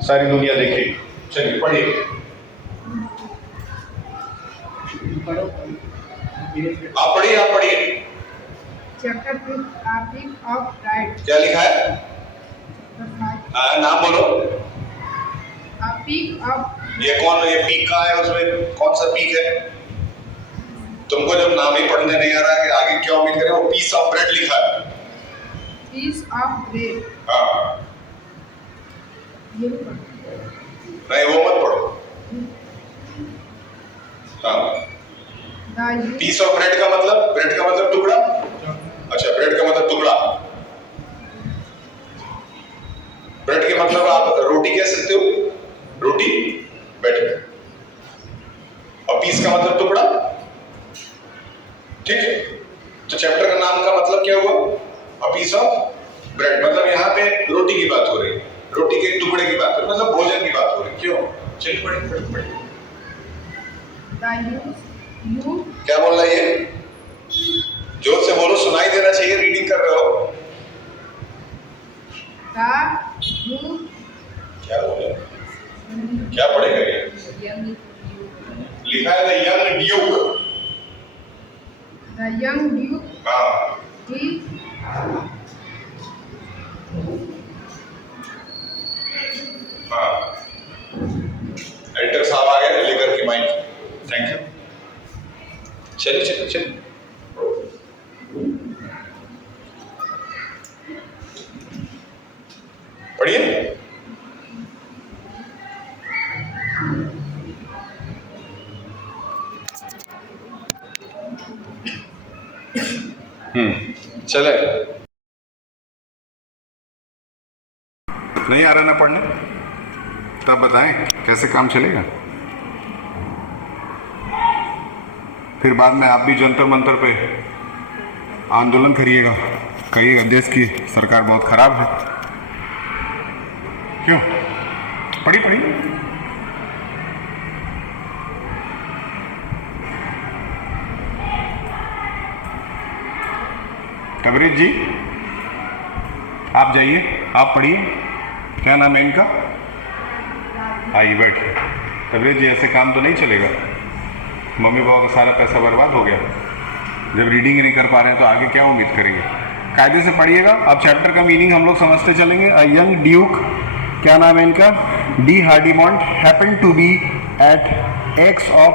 सारी दुनिया देखेगी। चलिए पढ़िए। आप पढ़िए, आप पढ़िए। Chapter 5 pick of right. क्या लिखा है? नाम बोलो। Pick of. ये कौन, ये पीक कहाँ है? उसमें कौन सा पीक है? तुमको जब नाम ही पढ़ने नहीं आ रहा है कि आगे क्या उम्मीद करें? वो पीस ऑफ ब्रेड लिखा है। Piece of bread. हाँ, ये नहीं वो मत पढ़ो। हाँ, पीस ऑफ ब्रेड का मतलब, ब्रेड का मतलब टुकड़ा। अच्छा, ब्रेड का मतलब टुकड़ा। ब्रेड के मतलब आप रोटी कह सकते हो, रोटी, बैठे। और पीस का मतलब टुकड़ा। ठीक है, तो चैप्टर का नाम का मतलब क्या हुआ? A piece of bread. मतलब यहाँ पे रोटी की बात हो रही है, रोटी के टुकड़े की बात हो रही है, मतलब भोजन की बात हो रही है। क्यों? चलिए पढ़िए पढ़िए पढ़िए। क्या बोल रहा है ये? जोर से बोलो, सुनाई देना चाहिए। रीडिंग कर रहे हो। क्या बोले? क्या पढ़ेगा ये? लिखा है the young Duke. The young Duke. हाँ, हाँ, एडिटर साहब आ गए लेकर के माइक। Thank you. चलिए चलिए चलिए। पढ़िए। चले। नहीं आ रहा ना पढ़ने? तब बताएं कैसे काम चलेगा। फिर बाद में आप भी जंतर मंतर पे आंदोलन करिएगा, कहिएगा देश की सरकार बहुत खराब है। क्यों? पढ़ी पढ़ी। तबरेज जी आप जाइए, आप पढ़िए। क्या नाम है इनका? आइए बैठिए। तबरेज जी ऐसे काम तो नहीं चलेगा। मम्मी पापा का सारा पैसा बर्बाद हो गया। जब रीडिंग नहीं कर पा रहे हैं तो आगे क्या उम्मीद करेंगे? कायदे से पढ़िएगा। अब चैप्टर का मीनिंग हम लोग समझते चलेंगे। अ यंग ड्यूक, क्या नाम है इनका? De Hardimont happened to be at Aix of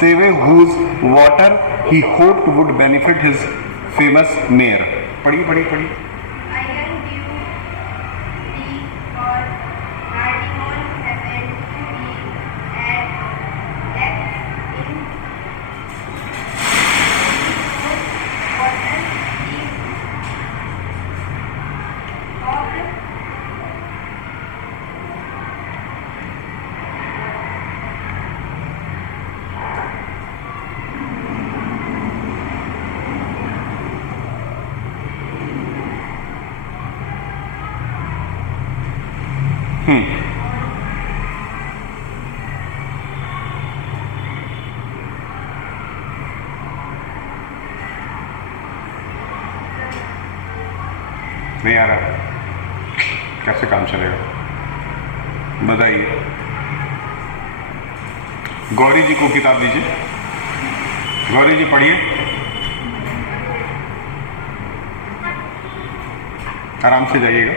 Savoy whose water he hoped would benefit his famous mare. पढ़िए पढ़िए पढ़िए। नहीं आ रहा? कैसे काम चलेगा बताइए। गौरी जी को किताब दीजिए। गौरी जी पढ़िए, आराम से जाइएगा।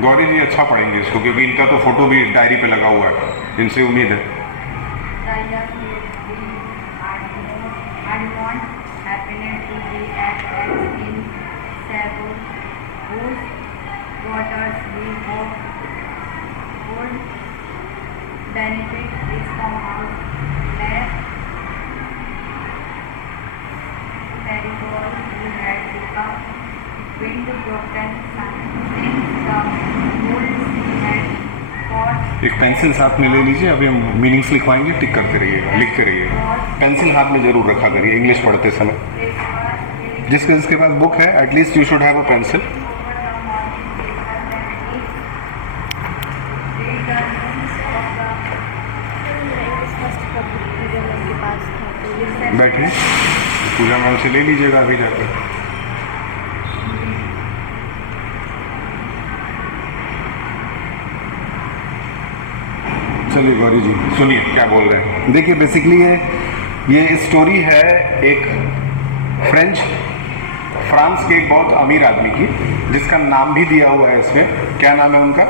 गौरी जी अच्छा पढ़ेंगे इसको, क्योंकि इनका तो फोटो भी डायरी पे लगा हुआ है, इनसे उम्मीद है। benefit is from house left marigold who had become wind broken since the old sea had fought. एक पेंसिल साथ में ले लीजिए। अभी हम मीनिंग्स लिखवाएंगे, टिक करते रहिएगा, लिखते रहिएगा। पेंसिल हाथ में जरूर रखा करिए इंग्लिश पढ़ते समय। जिसके पास बुक है at least you should have a pencil. बैठिए, पूजा मैम से ले लीजिएगा अभी जाकर। चलिए गौरी जी सुनिए क्या बोल रहे हैं। देखिए बेसिकली ये स्टोरी है एक फ्रांस के एक बहुत अमीर आदमी की, जिसका नाम भी दिया हुआ है इसमें। क्या नाम है उनका?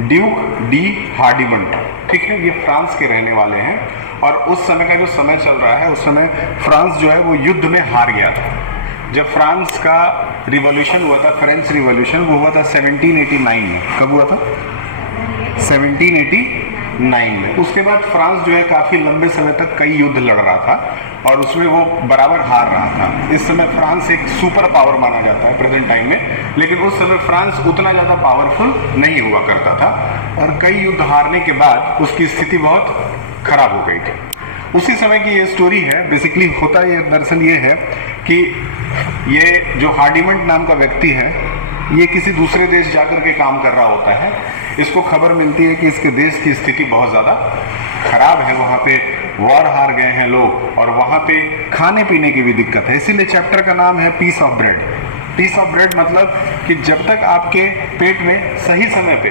Duke de Hardimont. ठीक है, ये फ्रांस के रहने वाले हैं और उस समय का जो समय चल रहा है, उस समय फ्रांस जो है वो युद्ध में हार गया था। जब फ्रांस का रिवॉल्यूशन हुआ था, फ्रेंच रिवॉल्यूशन, वो हुआ था 1789 में। कब हुआ था? 1789 में। उसके बाद फ्रांस जो है काफ़ी लंबे समय तक कई युद्ध लड़ रहा था और उसमें वो बराबर हार रहा था। इस समय फ्रांस एक सुपर पावर माना जाता है प्रेजेंट टाइम में, लेकिन उस समय फ्रांस उतना ज़्यादा पावरफुल नहीं हुआ करता था और कई युद्ध हारने के बाद उसकी स्थिति बहुत खराब हो गई थी। उसी समय की ये स्टोरी है। बेसिकली होता ये दरअसल ये है कि ये जो हार्डिमंड नाम का व्यक्ति है, ये किसी दूसरे देश जाकर के काम कर रहा होता है। इसको खबर मिलती है कि इसके देश की स्थिति बहुत ज़्यादा खराब है, वहाँ पे वॉर हार गए हैं लोग और वहाँ पे खाने पीने की भी दिक्कत है। इसीलिए चैप्टर का नाम है piece of bread. Piece of bread मतलब कि जब तक आपके पेट में सही समय पे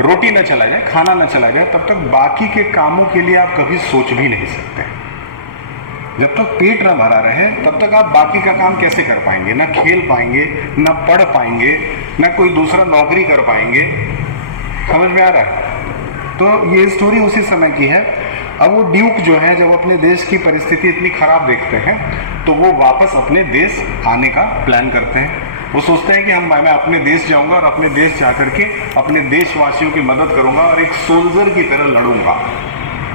रोटी न चला जाए, खाना न चला जाए, तब तक बाकी के कामों के लिए आप कभी सोच भी नहीं सकते। जब तक पेट न भरा रहे तब तक आप बाकी का काम कैसे कर पाएंगे? ना खेल पाएंगे, ना पढ़ पाएंगे, ना कोई दूसरा नौकरी कर पाएंगे। समझ में आ रहा है? तो ये स्टोरी उसी समय की है। अब वो ड्यूक जो है, जब अपने देश की परिस्थिति इतनी खराब देखते हैं तो वो वापस अपने देश आने का प्लान करते हैं। वो सोचते हैं कि मैं अपने देश जाऊंगा और अपने देश जाकर के अपने देशवासियों की मदद करूंगा और एक सोल्जर की तरह लड़ूंगा।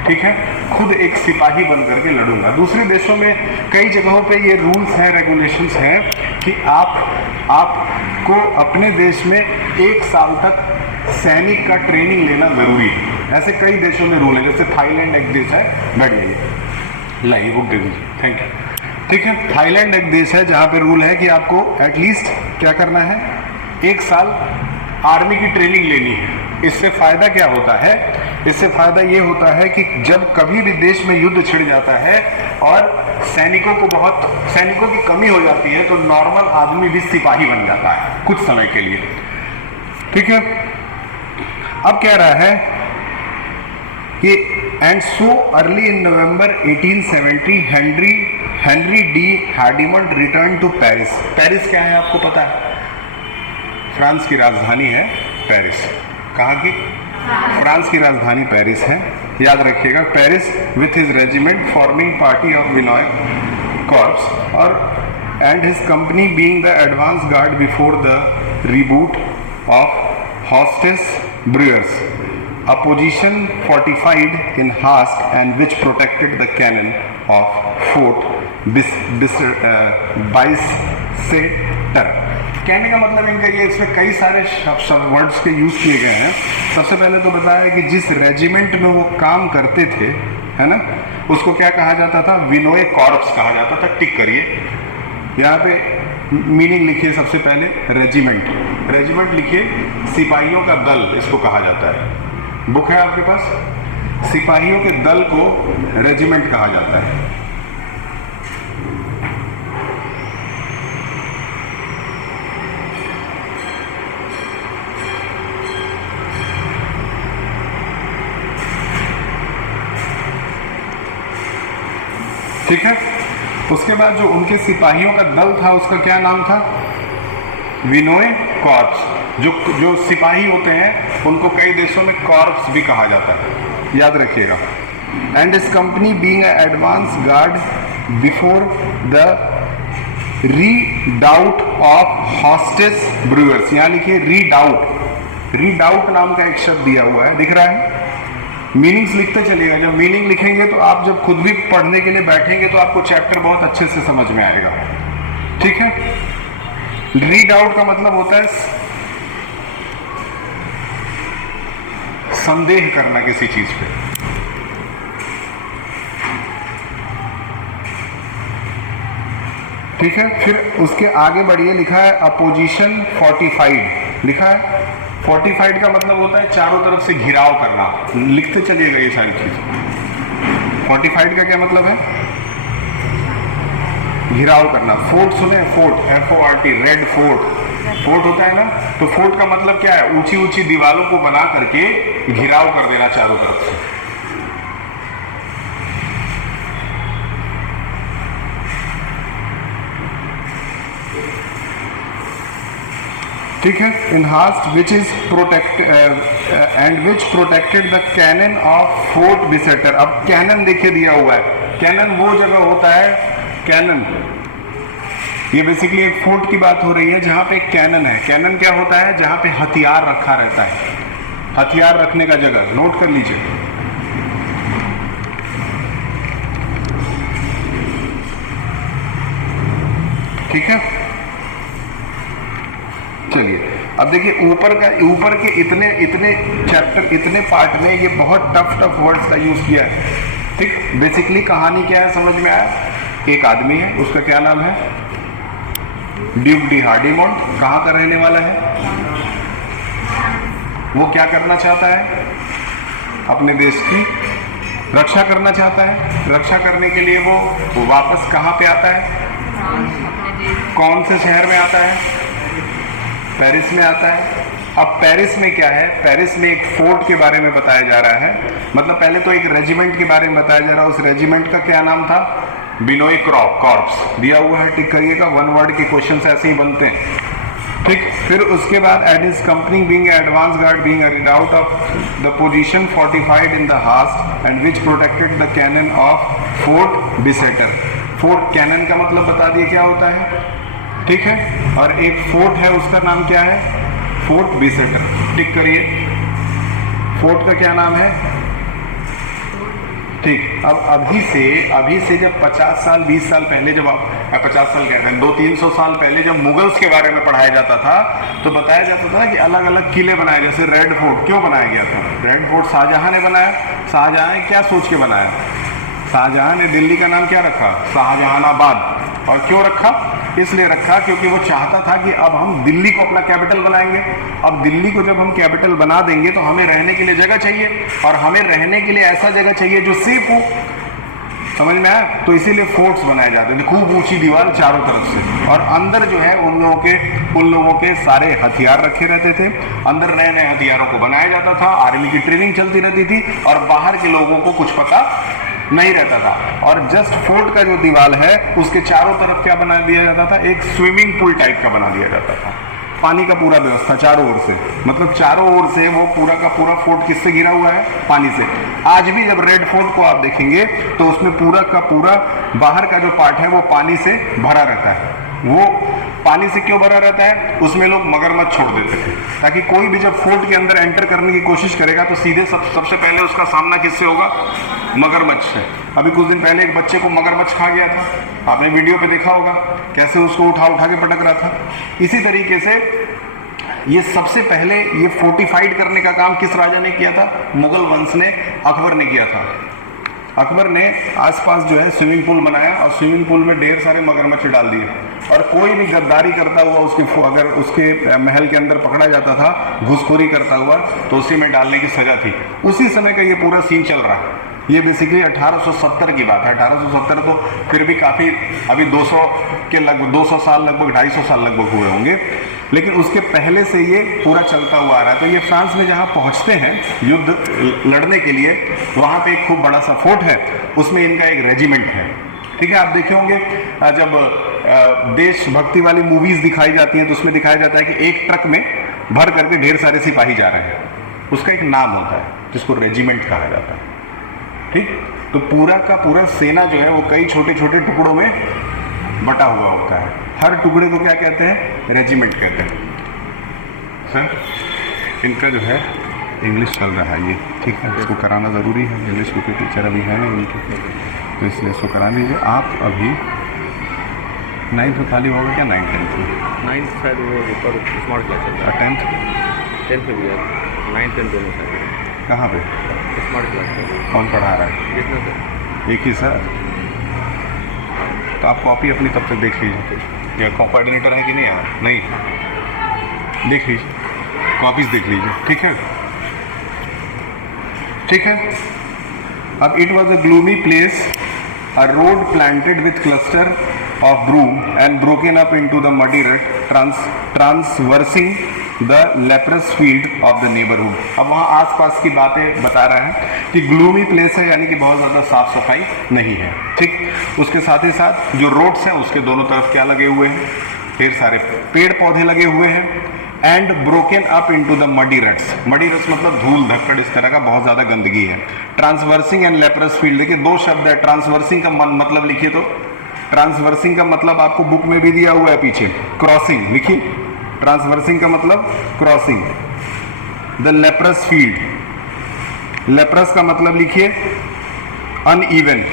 ठीक है, खुद एक सिपाही बन करके लड़ूंगा। दूसरे देशों में कई जगहों पे ये रूल्स हैं, रेगुलेशंस हैं कि आपको अपने देश में 1 साल तक सैनिक का ट्रेनिंग लेना जरूरी है। ऐसे कई देशों में रूल है, जैसे थाईलैंड एक देश है। बैठ जाइए, लाइए बुक दे दीजिए, थैंक यू। ठीक है, थाईलैंड एक देश है जहाँ पे रूल है कि आपको एटलीस्ट क्या करना है, 1 साल आर्मी की ट्रेनिंग लेनी है। इससे फ़ायदा क्या होता है? इससे फ़ायदा ये होता है कि जब कभी भी देश में युद्ध छिड़ जाता है और सैनिकों की कमी हो जाती है, तो नॉर्मल आदमी भी सिपाही बन जाता है कुछ समय के लिए। ठीक है, अब कह रहा है कि and so early in November 1870 Henry de Hardimont return to Paris. Paris क्या है आपको पता है? फ्रांस की राजधानी है पेरिस। कहाँ की? फ्रांस की राजधानी पेरिस है, याद रखिएगा। Paris with his regiment forming party of Vinoy corps और and his company being the advance guard before the redoubt of Hautes Bruyères, a position fortified in Hask and which protected the cannon of Fort Bicester। कहने का मतलब इनका ये, इसमें कई सारे words के यूज किए गए हैं। सबसे पहले तो बताया कि जिस रेजिमेंट में वो काम करते थे, है ना, उसको क्या कहा जाता था? विनोय कॉर्प्स कहा जाता था। टिक करिए, यहाँ पे मीनिंग लिखिए। सबसे पहले रेजिमेंट लिखिए, सिपाहियों का दल इसको कहा जाता है। बुक है आपके पास? सिपाहियों के दल को रेजिमेंट कहा जाता है। ठीक है, उसके बाद जो उनके सिपाहियों का दल था उसका क्या नाम था? विनोय कॉर्प्स। जो सिपाही होते हैं उनको कई देशों में कॉर्प्स भी कहा जाता है, याद रखिएगा। एंड इस company being advance guard before the redoubt of Hautes Bruyères. यहाँ लिखिए रीडाउट नाम का एक शब्द दिया हुआ है, दिख रहा है? मीनिंग्स लिखते चलिएगा। जब मीनिंग लिखेंगे तो आप जब खुद भी पढ़ने के लिए बैठेंगे तो आपको चैप्टर बहुत अच्छे से समझ में आएगा। ठीक है, रीड आउट का मतलब होता है संदेह करना किसी चीज पे। ठीक है, फिर उसके आगे बढ़िए, लिखा है अपोजिशन फोर्टिफाइड। लिखा है फोर्टिफाइड का मतलब होता है चारों तरफ से घिराव करना। लिखते चलिएगा ये सारी चीज। फोर्टिफाइड का क्या मतलब है? घिराव करना। फोर्ट सुने? Fort, FORT, red fort. Fort होता है ना, तो फोर्ट का मतलब क्या है, ऊंची ऊंची दीवारों को बना करके घिराव कर देना चारों तरफ से। ठीक है, enhanced which is and which protected the cannon of Fort Bicester। अब कैनन देखिए दिया हुआ है, कैनन वो जगह होता है, कैनन ये बेसिकली एक फोर्ट की बात हो रही है जहां पे कैनन है। कैनन क्या होता है, जहां पे हथियार रखा रहता है, हथियार रखने का जगह, नोट कर लीजिए। ठीक है, चलिए अब देखिए ऊपर के इतने चैप्टर, इतने पार्ट में ये बहुत टफ वर्ड्स का यूज किया है। ठीक, बेसिकली कहानी क्या है समझ में आया, एक आदमी है, उसका क्या नाम है, ड्यूक डी हार्डीमोंट। कहाँ का रहने वाला है, वो क्या करना चाहता है, अपने देश की रक्षा करना चाहता है। रक्षा करने के लिए वो वापस कहाँ पे आता है, कौन से शहर में आता है, पेरिस में आता है। अब पेरिस में क्या है, पेरिस में एक फोर्ट के बारे में बताया जा रहा है, मतलब पहले तो एक रेजिमेंट के बारे में बताया जा रहा है। उस रेजिमेंट का क्या नाम था, बिनोई कॉर्प्स दिया हुआ है, टिक करिएगा, वन वर्ड के क्वेश्चन ऐसे ही बनते हैं। ठीक, फिर उसके बाद at his company being advance guard being a redoubt of the position fortified in the haste and which protected the cannon of fort Bicetre. Fort cannon का मतलब बता दिए क्या होता है, ठीक है, और एक फोर्ट है उसका नाम क्या है, फोर्ट बिसेटर। टिक करिए, फोर्ट का क्या नाम है, ठीक। अब अभी से जब 50 साल 20 साल पहले, जब आप 50 साल कहते हैं 200-300 साल पहले जब मुगल्स के बारे में पढ़ाया जाता था तो बताया जाता था कि अलग अलग किले बनाए, जैसे रेड फोर्ट क्यों बनाया गया था, रेड फोर्ट शाहजहां ने बनाया। शाहजहां ने क्या सोच के बनाया, शाहजहां ने दिल्ली का नाम क्या रखा, शाहजहानाबाद। और क्यों रखा, इसलिए रखा क्योंकि वो चाहता था कि अब हम दिल्ली को अपना कैपिटल बनाएंगे। अब दिल्ली को जब हम कैपिटल बना देंगे तो हमें रहने के लिए जगह चाहिए, और हमें रहने के लिए ऐसा जगह चाहिए जो सेफ हो, समझ में आया। तो इसीलिए फोर्ट्स बनाए जाते थे, खूब ऊंची दीवार चारों तरफ से, और अंदर जो है उन लोगों के सारे हथियार रखे रहते थे। अंदर नए नए हथियारों को बनाया जाता था, आर्मी की ट्रेनिंग चलती रहती थी, और बाहर के लोगों को कुछ पता नहीं रहता था। और जस्ट फोर्ट का जो दीवार है उसके चारों तरफ क्या बना दिया जाता था, एक स्विमिंग पूल टाइप का बना दिया जाता था, पानी का पूरा व्यवस्था चारों ओर से, मतलब चारों ओर से वो पूरा का पूरा फोर्ट किससे घिरा हुआ है, पानी से। आज भी जब रेड फोर्ट को आप देखेंगे तो उसमें पूरा का पूरा बाहर का जो पार्ट है वो पानी से भरा रहता है। वो पानी से क्यों भरा रहता है, उसमें लोग मगरमच्छ छोड़ देते थे, ताकि कोई भी जब फोर्ट के अंदर एंटर करने की कोशिश करेगा तो सीधे सबसे पहले उसका सामना किससे होगा, मगरमच्छ से। अभी कुछ दिन पहले एक बच्चे को मगरमच्छ खा गया था, आपने वीडियो पे देखा होगा कैसे उसको उठा के पटक रहा था। इसी तरीके से ये सबसे पहले ये फोर्टिफाइड करने का काम किस राजा ने किया था, मुगल वंश ने, अकबर ने किया था। अकबर ने आसपास जो है स्विमिंग पूल बनाया, और स्विमिंग पूल में ढेर सारे मगरमच्छ डाल दिए, और कोई भी गद्दारी करता हुआ अगर उसके महल के अंदर पकड़ा जाता था घुसखोरी करता हुआ तो उसी में डालने की सजा थी। उसी समय का ये पूरा सीन चल रहा है। ये बेसिकली 1870 की बात है। 1870 तो फिर भी काफ़ी, अभी 200 के लगभग 200 साल, लगभग 250 साल लगभग हुए होंगे, लेकिन उसके पहले से ये पूरा चलता हुआ आ रहा है। तो ये फ्रांस में जहाँ पहुँचते हैं युद्ध लड़ने के लिए, वहाँ पे एक खूब बड़ा सा फोर्ट है, उसमें इनका एक रेजिमेंट है। ठीक है, आप देखे होंगे जब देशभक्ति वाली मूवीज़ दिखाई जाती हैं तो उसमें दिखाया जाता है कि एक ट्रक में भर करके ढेर सारे सिपाही जा रहे हैं, उसका एक नाम होता है जिसको रेजिमेंट कहा जाता है। ठीक, तो पूरा का पूरा सेना जो है वो कई छोटे छोटे टुकड़ों में बटा हुआ होता है। हर टुकड़े को क्या कहते हैं, रेजिमेंट कहते हैं। सर इनका जो है इंग्लिश चल रहा है ये, ठीक है, इसको कराना ज़रूरी है, इंग्लिश क्योंकि टीचर अभी है नहीं उनके, तो इसलिए इसको करा लीजिए। आप अभी 9th में खाली होगा क्या, 9th 10th में? 9th शायद वो ऊपर स्मार्ट क्लास चल रहा है, 10th में भी है, 9th 10th दोनों शायद। कहाँ पे? Smart class. कौन पढ़ा रहा है? कितना सर? एक ही सर। तो आप कॉपी अपनी तब तक देख लीजिए, या कोऑर्डिनेटर है कि नहीं यार, नहीं, देख लीजिए, कॉपीज देख लीजिए, ठीक है, ठीक है। अब it was a gloomy place, a road planted with cluster of broom and broken up into the muddy rut traversing the leprous field of the neighbourhood. अब वहाँ आसपास की बातें बता रहा है कि ग्लूमी प्लेस है, यानी कि बहुत ज़्यादा साफ सफाई नहीं है। ठीक, उसके साथ ही साथ जो रोड्स हैं उसके दोनों तरफ क्या लगे हुए हैं, ढेर सारे पेड़ पौधे लगे हुए हैं। And broken up into the muddy रट्स, muddy रट्स मतलब धूल धक्कड़, इस तरह का बहुत ज़्यादा गंदगी है। ट्रांसवर्सिंग एंड लेप्रस फील्ड, देखिए दो शब्द है। ट्रांसवर्सिंग का मतलब लिखिए तो, ट्रांसवर्सिंग का मतलब आपको बुक में भी दिया हुआ है पीछे, क्रॉसिंग लिखिए। ट्रांसवर्सिंग का मतलब crossing. The leprous field, leprous का मतलब लिखिए अनइवन।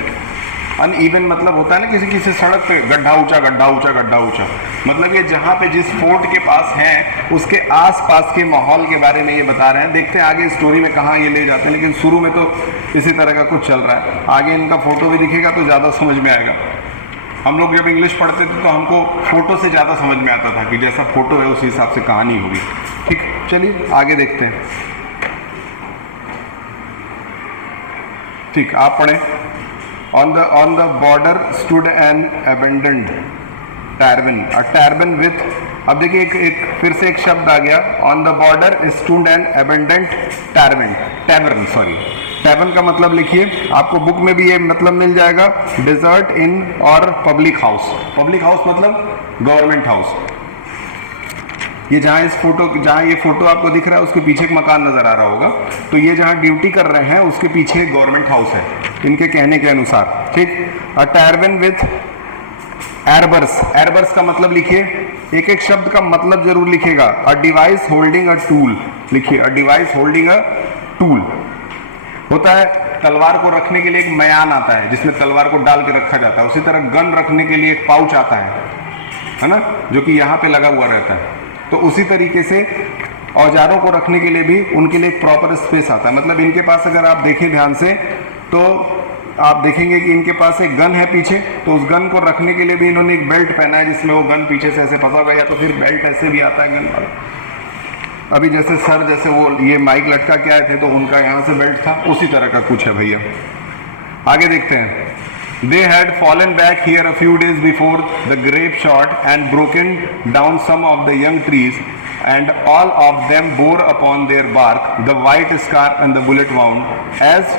अनइवन मतलब होता है ना किसी किसी सड़क पे गड्ढा ऊंचा गड्ढा ऊंचा गड्ढा ऊंचा, मतलब ये जहाँ पे जिस फोर्ट के पास है उसके आसपास के माहौल के बारे में ये बता रहे हैं। देखते हैं आगे स्टोरी में कहाँ ये ले जाते हैं, लेकिन शुरू में तो इसी तरह का कुछ चल रहा है। आगे इनका फोटो भी दिखेगा तो ज़्यादा समझ में आएगा। हम लोग जब इंग्लिश पढ़ते थे तो हमको फोटो से ज़्यादा समझ में आता था कि जैसा फोटो है उसी हिसाब से कहानी होगी। ठीक, चलिए आगे देखते हैं। ठीक, आप पढ़ें। On the border stood an abandoned tavern, a tavern with, अब देखिए एक फिर से एक शब्द आ गया, on the border stood an abandoned tavern, sorry. tavern का मतलब लिखिए, आपको बुक में भी ये मतलब मिल जाएगा, desert inn और public house। public house मतलब गवर्नमेंट हाउस। ये जहाँ इस फोटो, जहाँ ये फोटो आपको दिख रहा है उसके पीछे एक मकान नजर आ रहा होगा, तो ये जहाँ ड्यूटी कर रहे हैं उसके पीछे एक गवर्नमेंट हाउस है इनके कहने के अनुसार। ठीक, अ टैरबन विथ एरबर्स, एरबर्स का मतलब लिखिए, एक एक शब्द का मतलब जरूर लिखिएगा। A device holding a tool लिखिए, a device holding a tool होता है तलवार को रखने के लिए एक मयान आता है जिसमें तलवार को डाल के रखा जाता है, उसी तरह गन रखने के लिए एक पाउच आता है ना, जो कि यहाँ पे लगा हुआ रहता है। तो उसी तरीके से औजारों को रखने के लिए भी उनके लिए एक प्रॉपर स्पेस आता है। मतलब इनके पास अगर आप देखें ध्यान से तो आप देखेंगे कि इनके पास एक गन है पीछे, तो उस गन को रखने के लिए भी इन्होंने एक बेल्ट पहना है जिसमें वो गन पीछे से ऐसे फंसा होगा, या तो फिर बेल्ट ऐसे भी आता है गन वाला। अभी जैसे सर जैसे वो ये माइक लटका के आए थे तो उनका यहाँ से बेल्ट था, उसी तरह का कुछ है भैया। आगे देखते हैं। They had fallen back here a few days before the grape shot and broken down some of the young trees, and all of them bore upon their bark the white scar and the bullet wound. As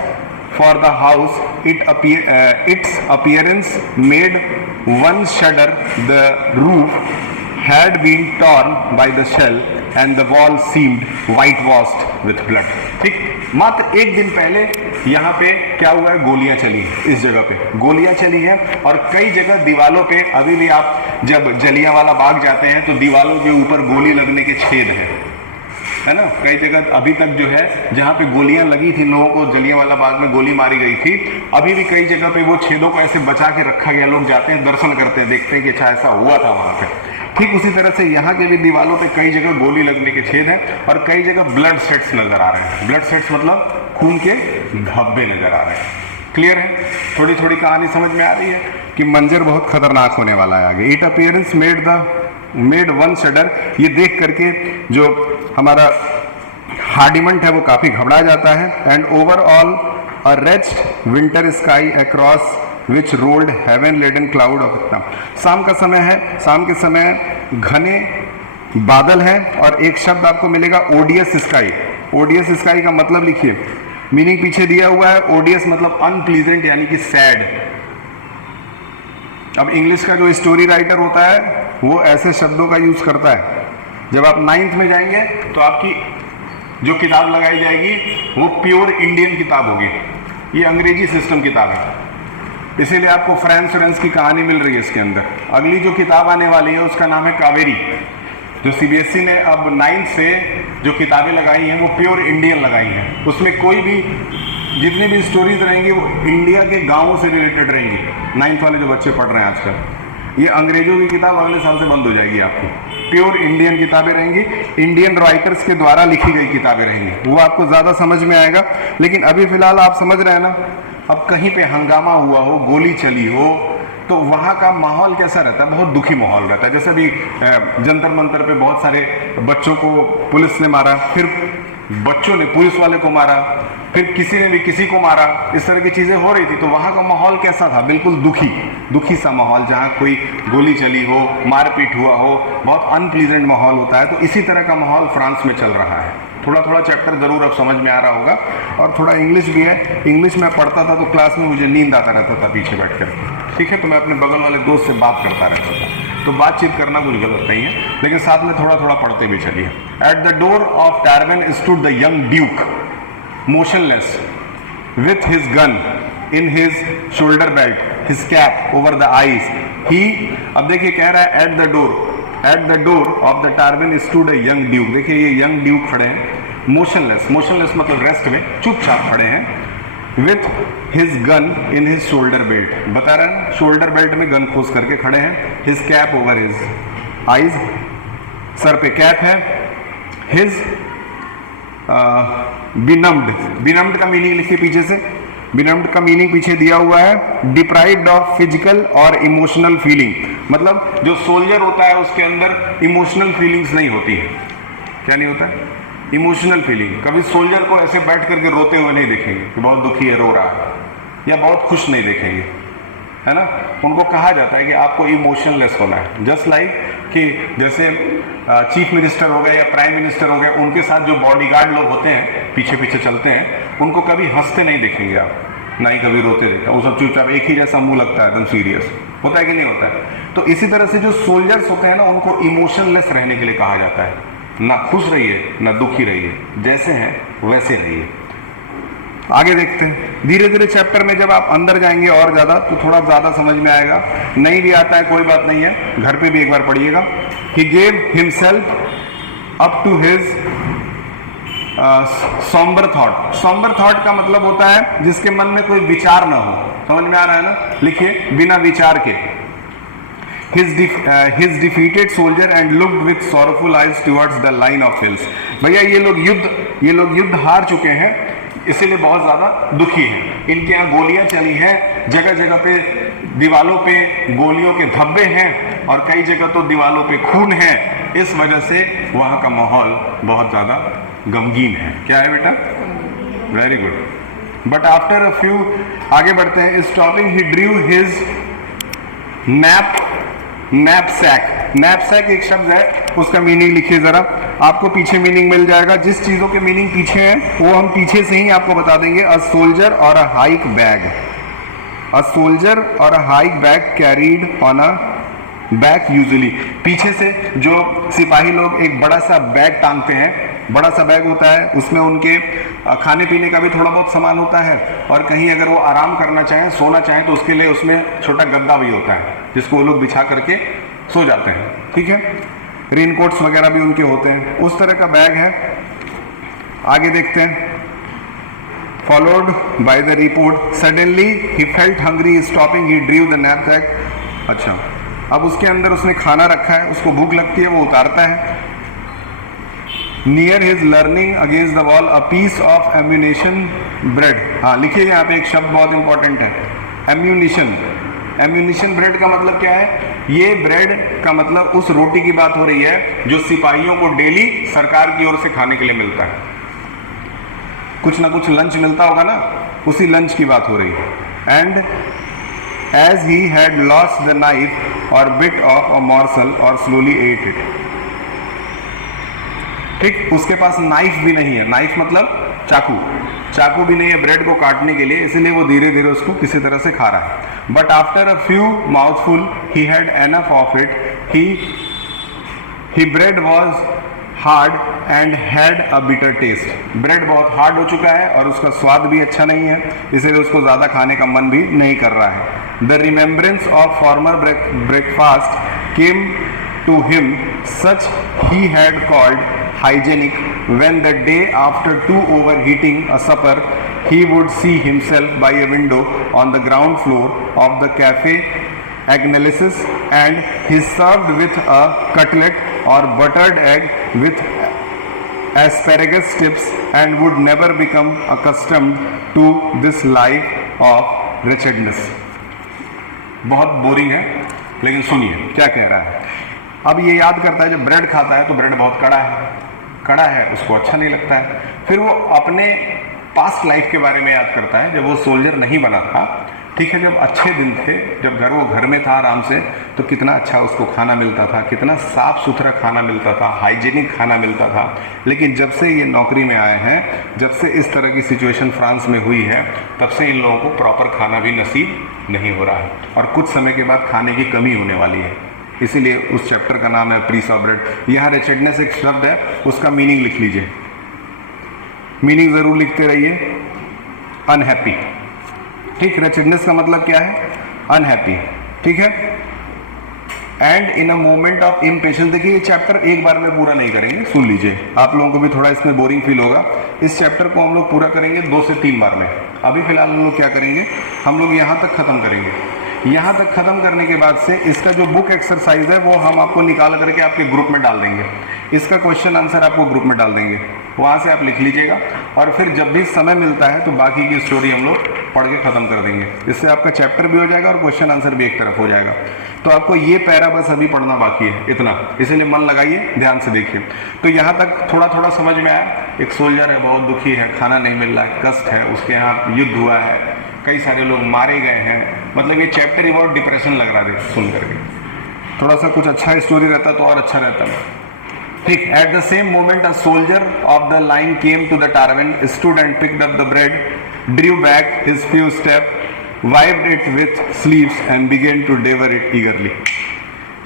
for the house, its appearance made one shudder. The roof had been torn by the shell and the wall seemed whitewashed with blood. ठीक, मात्र एक दिन पहले यहाँ पे क्या हुआ है, गोलियां चली हैं। इस जगह पे गोलियां चली हैं और कई जगह दीवालों पे अभी भी आप जब जलियांवाला बाग जाते हैं तो दीवालों के ऊपर गोली लगने के छेद है ना। कई जगह अभी तक जो है जहाँ पे गोलियां लगी थी, लोगों को जलियांवाला बाग में गोली मारी गई थी, अभी भी कई जगह पे वो छेदों को ऐसे बचा के रखा गया। लोग जाते हैं, दर्शन करते हैं, देखते हैं कि अच्छा ऐसा हुआ था वहाँ पे। ठीक उसी तरह से यहाँ के भी दीवालों पे कई जगह गोली लगने के छेद हैं और कई जगह ब्लड सेट्स नजर आ रहे हैं। ब्लड सेट्स मतलब खून के धब्बे नजर आ रहे हैं। क्लियर है? थोड़ी थोड़ी कहानी समझ में आ रही है कि मंजर बहुत खतरनाक होने वाला है आगे। इट अपीयरेंस मेड वन शडर, ये देख करके जो हमारा हार्डिमंट है वो काफी घबरा जाता है। And overall a rest winter sky across which rolled heaven laden cloud of इतना। शाम का समय है, शाम के समय घने बादल हैं और एक शब्द आपको मिलेगा ओडियस स्काई। ओडियस स्काई का मतलब लिखिए, मीनिंग पीछे दिया हुआ है। ओडियस मतलब अनप्लीजेंट यानी कि सैड। अब इंग्लिश का जो स्टोरी राइटर होता है वो ऐसे शब्दों का यूज करता है। जब आप 9th में जाएंगे तो आपकी जो किताब लगाई जाएगी वो प्योर इंडियन किताब होगी। ये अंग्रेजी सिस्टम किताब है, इसीलिए आपको फ्रांस की कहानी मिल रही है इसके अंदर। अगली जो किताब आने वाली है उसका नाम है कावेरी, जो सीबीएसई ने अब 9th से जो किताबें लगाई हैं वो प्योर इंडियन लगाई हैं। उसमें कोई भी जितनी भी स्टोरीज रहेंगी वो इंडिया के गाँवों से रिलेटेड रहेंगी। 9th वाले जो बच्चे पढ़ रहे हैं आजकल, ये अंग्रेजों की किताब अगले साल से बंद हो जाएगी आपकी। प्योर इंडियन किताबें रहेंगी, इंडियन राइटर्स के द्वारा लिखी गई किताबें रहेंगी, वो आपको ज़्यादा समझ में आएगा। लेकिन अभी फिलहाल आप समझ रहे हैं ना, अब कहीं पे हंगामा हुआ हो, गोली चली हो, तो वहाँ का माहौल कैसा रहता है? बहुत दुखी माहौल रहता है। जैसे अभी जंतर मंतर पे बहुत सारे बच्चों को पुलिस ने मारा, फिर बच्चों ने पुलिस वाले को मारा, फिर किसी ने भी किसी को मारा, इस तरह की चीजें हो रही थी। तो वहां का माहौल कैसा था? बिल्कुल दुखी सा माहौल, जहां कोई गोली चली हो, मारपीट हुआ हो, बहुत अनप्लीजेंट माहौल होता है। तो इसी तरह का माहौल फ्रांस में चल रहा है। थोड़ा थोड़ा चैप्टर जरूर अब समझ में आ रहा होगा, और थोड़ा इंग्लिश भी है। इंग्लिश में पढ़ता था तो क्लास में मुझे नींद आता रहता था पीछे बैठ कर, ठीक है। तो मैं अपने बगल वाले दोस्त से बात करता रहता था। तो बातचीत करना कुछ गलत नहीं है, लेकिन साथ में थोड़ा थोड़ा पढ़ते भी चलिए। At the door of tavern stood the young duke motionless with his gun in his shoulder belt, his cap over the eyes. He, अब देखिए कह रहा है at the door of the tavern stood a young duke. देखिए ये young duke खड़े हैं, motionless मतलब रेस्ट में, चुपचाप खड़े हैं, with his gun in his shoulder belt. बता रहा है शोल्डर बेल्ट में गन खोस करके खड़े हैं. his cap over his eyes, sir पे कैप है. his बिनम्ड का मीनिंग लिखिए पीछे से. बिनम्ड का मीनिंग पीछे दिया हुआ है, डिप्राइव्ड ऑफ फिजिकल और इमोशनल फीलिंग. मतलब जो सोल्जर होता है उसके अंदर इमोशनल फीलिंग्स नहीं होती है. क्या नहीं होता है? Emotional feeling. कभी सोल्जर को ऐसे बैठ करके रोते हुए नहीं देखेंगे कि बहुत दुखी है, रो रहा है, या बहुत खुश नहीं देखेंगे, है ना. उनको कहा जाता है कि आपको इमोशनलेस होना है. जस्ट लाइक कि जैसे चीफ मिनिस्टर हो गए या प्राइम मिनिस्टर हो गए, उनके साथ जो बॉडीगार्ड लोग होते हैं, पीछे पीछे चलते हैं, उनको कभी हंसते नहीं देखेंगे आप, ना ही कभी रोते देखा. वो सब चुपचाप एक ही जैसा मुंह लगता है, एकदम सीरियस. होता है कि नहीं होता है? तो इसी तरह से जो सोल्जर्स होते हैं ना, उनको इमोशनलेस रहने के लिए कहा जाता है. ना खुश रहिए ना दुखी रहिए, जैसे हैं वैसे रहिए. आगे देखते हैं. धीरे धीरे चैप्टर में जब आप अंदर जाएंगे और ज़्यादा, तो थोड़ा ज़्यादा समझ में आएगा. नहीं भी आता है कोई बात नहीं है, घर पे भी एक बार पढ़िएगा. He gave himself up to his sombre thought. Sombre thought का मतलब होता है जिसके मन में कोई विचार ना हो. समझ में आ रहा है ना? लिखिए, बिना विचार के. his defeated soldier and looked with sorrowful eyes towards the line of hills. भैया ये लोग युद्ध हार चुके हैं, इसीलिए बहुत ज़्यादा दुखी हैं. इनके यहाँ गोलियां चली हैं, जगह जगह पे दीवालों पे गोलियों के धब्बे हैं, और कई जगह तो दीवालों पे खून है. इस वजह से वहाँ का माहौल बहुत ज़्यादा गमगीन है. क्या है बेटा? Very good. But after a few, आगे बढ़ते हैं. स्टॉपिंग ही ड्रू हिज नैपसैक एक शब्द है, उसका मीनिंग लिखिए जरा. आपको पीछे मीनिंग मिल जाएगा. जिस चीजों के मीनिंग पीछे हैं वो हम पीछे से ही आपको बता देंगे. अ सोल्जर और a hike bag. A soldier और a hike bag carried on a back usually. पीछे से जो सिपाही लोग एक बड़ा सा बैग टांगते हैं, बड़ा सा बैग होता है, उसमें उनके खाने पीने का भी थोड़ा बहुत सामान होता है, और कहीं अगर वो आराम करना चाहें, सोना चाहें, तो उसके लिए उसमें छोटा गद्दा भी होता है जिसको वो लोग बिछा करके सो जाते हैं. ठीक है. रेनकोट्स वगैरह भी उनके होते हैं. उस तरह का बैग है. आगे देखते हैं. Followed by the report suddenly he felt hungry stopping he ड्रीव the knapsack. अच्छा, अब उसके अंदर उसने खाना रखा है, उसको भूख लगती है, वो उतारता है. Near his learning against the wall a piece of ammunition bread. हाँ, लिखिए यहाँ पे एक शब्द बहुत इंपॉर्टेंट है, एम्यूनिशन. एम्यूनिशन ब्रेड का मतलब क्या है? ये ब्रेड का मतलब उस रोटी की बात हो रही है जो सिपाहियों को डेली सरकार की ओर से खाने के लिए मिलता है. कुछ ना कुछ लंच मिलता होगा ना, उसी लंच की बात हो रही है. And as he had lost the knife or bit of a morsel or slowly ate it. ठीक, उसके पास नाइफ भी नहीं है. नाइफ मतलब चाकू भी नहीं है ब्रेड को काटने के लिए, इसलिए वो धीरे धीरे उसको किसी तरह से खा रहा है. But after a few mouthful he had enough of it. He bread was hard and had a bitter taste. Bread बहुत हार्ड हो चुका है और उसका स्वाद भी अच्छा नहीं है, इसलिए उसको ज़्यादा खाने का मन भी नहीं कर रहा है. The remembrance of former breakfast came to him such he had called hygienic when the day after too overheating a supper he would see himself by a window on the ground floor of the cafe Agnelis, and he served with a cutlet or buttered egg with asparagus tips and would never become accustomed to this life of wretchedness. बहुत boring है, लेकिन सुनिए क्या कह रहा है. अब ये याद करता है जब ब्रेड खाता है तो ब्रेड बहुत कड़ा है, कड़ा है उसको अच्छा नहीं लगता है। फिर वो अपने पास्ट लाइफ के बारे में याद करता है, जब वो सोल्जर नहीं बना था, ठीक है, जब अच्छे दिन थे, जब वो घर में था आराम से, तो कितना अच्छा उसको खाना मिलता था, कितना साफ सुथरा खाना मिलता था, हाइजीनिक खाना मिलता था। लेकिन जब से ये नौकरी में आए हैं, जब से इस तरह की सिचुएशन फ्रांस में हुई है, तब से इन लोगों को प्रॉपर खाना भी नसीब नहीं हो रहा है और कुछ समय के बाद खाने की कमी होने वाली है। इसीलिए उस चैप्टर का नाम है पीस ऑफ ब्रेड। यहाँ रेचेडनेस एक शब्द है, उसका मीनिंग लिख लीजिए, मीनिंग ज़रूर लिखते रहिए, अनहैप्पी। ठीक, रेचेडनेस का मतलब क्या है? अनहैप्पी। ठीक है। And in a moment of impatience, देखिए ये चैप्टर एक बार में पूरा नहीं करेंगे, सुन लीजिए, आप लोगों को भी थोड़ा इसमें बोरिंग फील होगा। इस चैप्टर को हम लोग पूरा करेंगे 2 से 3 बार में। अभी फिलहाल हम लोग क्या करेंगे, हम लोग यहाँ तक खत्म करेंगे। यहाँ तक खत्म करने के बाद से इसका जो बुक एक्सरसाइज है वो हम आपको निकाल करके आपके ग्रुप में डाल देंगे। इसका क्वेश्चन आंसर आपको ग्रुप में डाल देंगे, वहाँ से आप लिख लीजिएगा और फिर जब भी समय मिलता है तो बाकी की स्टोरी हम लोग पढ़ के ख़त्म कर देंगे। इससे आपका चैप्टर भी हो जाएगा और क्वेश्चन आंसर भी एक तरफ हो जाएगा। तो आपको ये पैरा बस अभी पढ़ना बाकी है, इतना, इसीलिए मन लगाइए, ध्यान से देखिए। तो यहाँ तक थोड़ा थोड़ा समझ में आया। एक सोल्जर है, बहुत दुखी है, खाना नहीं मिल रहा है, कष्ट है, उसके यहाँ युद्ध हुआ है, कई सारे लोग मारे गए हैं, मतलब ये चैप्टर ही बहुत डिप्रेशन लग रहा है सुन करके। थोड़ा सा कुछ अच्छा स्टोरी रहता तो और अच्छा रहता। ठीक, at the same moment a soldier of the line came to the tavern, stood and picked up the bread, drew back his few step, wiped it with sleeves and began to devour it eagerly.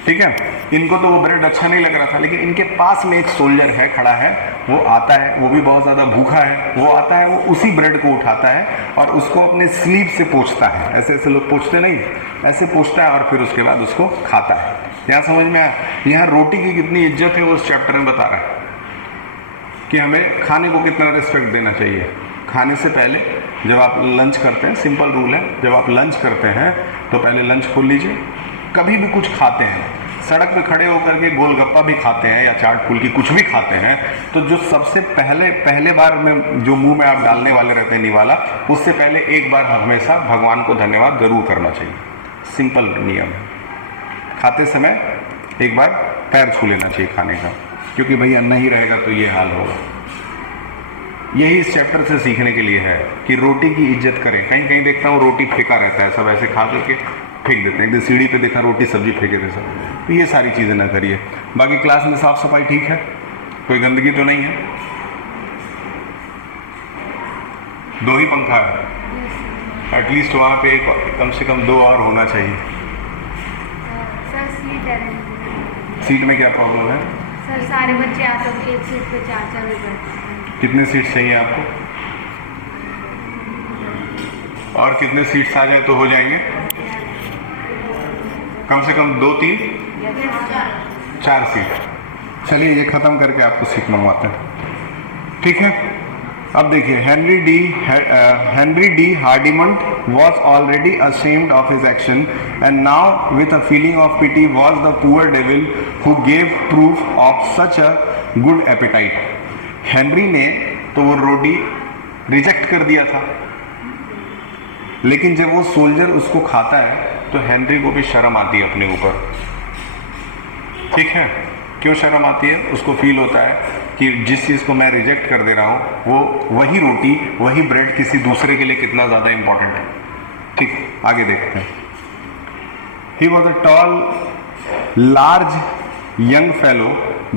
ठीक है, इनको तो वो bread अच्छा नहीं लग रहा था, लेकिन इनके पास में एक सोल्जर है, खड़ा है, वो आता है, वो भी बहुत ज़्यादा भूखा है, वो आता है, वो उसी ब्रेड को उठाता है और उसको अपने स्लीव से पोंछता है। ऐसे ऐसे लोग पोंछते नहीं, ऐसे पोंछता है और फिर उसके बाद उसको खाता है। यहाँ समझ में आया? यहाँ रोटी की कितनी इज्जत है वो उस चैप्टर में बता रहा है कि हमें खाने को कितना रिस्पेक्ट देना चाहिए। खाने से पहले जब आप लंच करते हैं, सिंपल रूल है, जब आप लंच करते हैं तो पहले लंच खोल लीजिए। कभी भी कुछ खाते हैं, सड़क पे खड़े होकर के गोलगप्पा भी खाते हैं या चाट फुल्की कुछ भी खाते हैं, तो जो सबसे पहले बार में जो मुंह में आप डालने वाले रहते हैं निवाला, उससे पहले एक बार हमेशा भगवान को धन्यवाद जरूर करना चाहिए। सिंपल नियम है। खाते समय एक बार पैर छू लेना चाहिए खाने का, क्योंकि भैया नहीं रहेगा तो ये हाल होगा। यही इस चैप्टर से सीखने के लिए है कि रोटी की इज्जत करें। कहीं कहीं देखता हूँ रोटी फेंका रहता है, सब ऐसे खा करके फेंक देते हैं। एक दिन सीढ़ी पे देखा रोटी सब्जी फेंके थे सब। तो ये सारी चीज़ें ना करिए। बाकी क्लास में साफ सफाई ठीक है, कोई गंदगी तो नहीं है? 2 ही पंखा है, एटलीस्ट वहाँ पे कम से कम 2 और होना चाहिए। सर सीट है, सीट में क्या प्रॉब्लम है? सर सारे बच्चे आते हैं, एक सीट पे 4 लोग बैठते हैं। कितने सीट चाहिए आपको? और कितने सीट्स आ जाए तो हो जाएंगे? कम से कम 2, 3, 4 सीट। चलिए ये ख़त्म करके आपको सीट मंगवाते हैं। ठीक है, अब देखिए, Henry de Hardimont was already ashamed of his action and now with a feeling of pity was the poor devil who gave proof of such a good appetite. Henry ने तो वो रोटी रिजेक्ट कर दिया था, लेकिन जब वो सोल्जर उसको खाता है तो हेनरी को भी शर्म आती है अपने ऊपर। ठीक है, क्यों शर्म आती है? उसको फील होता है कि जिस चीज़ को मैं रिजेक्ट कर दे रहा हूँ वो वही रोटी, वही ब्रेड किसी दूसरे के लिए कितना ज़्यादा इंपॉर्टेंट है। ठीक, आगे देखते हैं। He was a tall, large, young fellow